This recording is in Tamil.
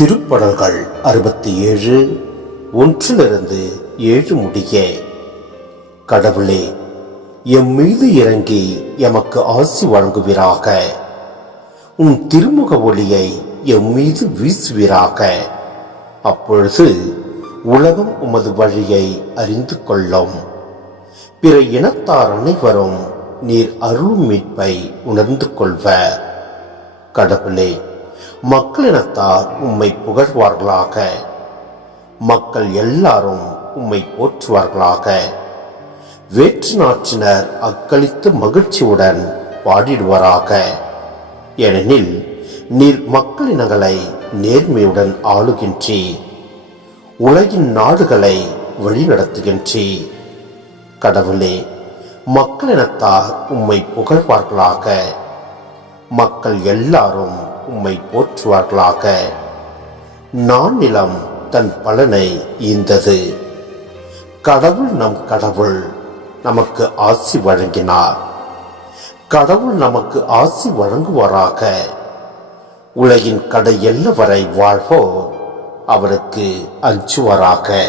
திருப்படல்கள் அறுபத்தி ஏழு ஒன்றிலிருந்து ஏழு முடிய. கடவுளே எம் மீது இறங்கி எமக்கு ஆசி வழங்குவீராக. உன் திருமுக ஒளியை எம் மீது வீசுவீராக. அப்பொழுது உலகம் உமது வழியை அறிந்து கொள்ளும். பிற இனத்தார் அனைவரும் நீர் அருள் மீட்பை உணர்ந்து கொள்வர். கடவுளே மக்களினத்தார் உம்மை புகழ்வார்களாக. மக்கள் எல்லாரும் உம்மை போற்றுவார்களாக. வேற்று நாட்டினர் அக்களித்து மகிழ்ச்சியுடன் பாடிடுவாராக. ஏனெனில் நீர் மக்களினங்களை நேர்மையுடன் ஆளுகின்றீர். உலகின் நாடுகளை வழிநடத்துகின்றீர். கடவுளே மக்களினத்தார் உம்மை புகழ்வார்களாக. மக்கள் எல்லாரும் உம்மை போற்றுவார்களாக. நானிலம் தன் பலனை ஈந்தது. கடவுள் நம் கடவுள் நமக்கு ஆசி வழங்கினார். கடவுள் நமக்கு ஆசி வழங்குவாராக. உலகின் கடை எல்ல வரை வாழ்வோர் அவருக்கு அஞ்சுவாராக.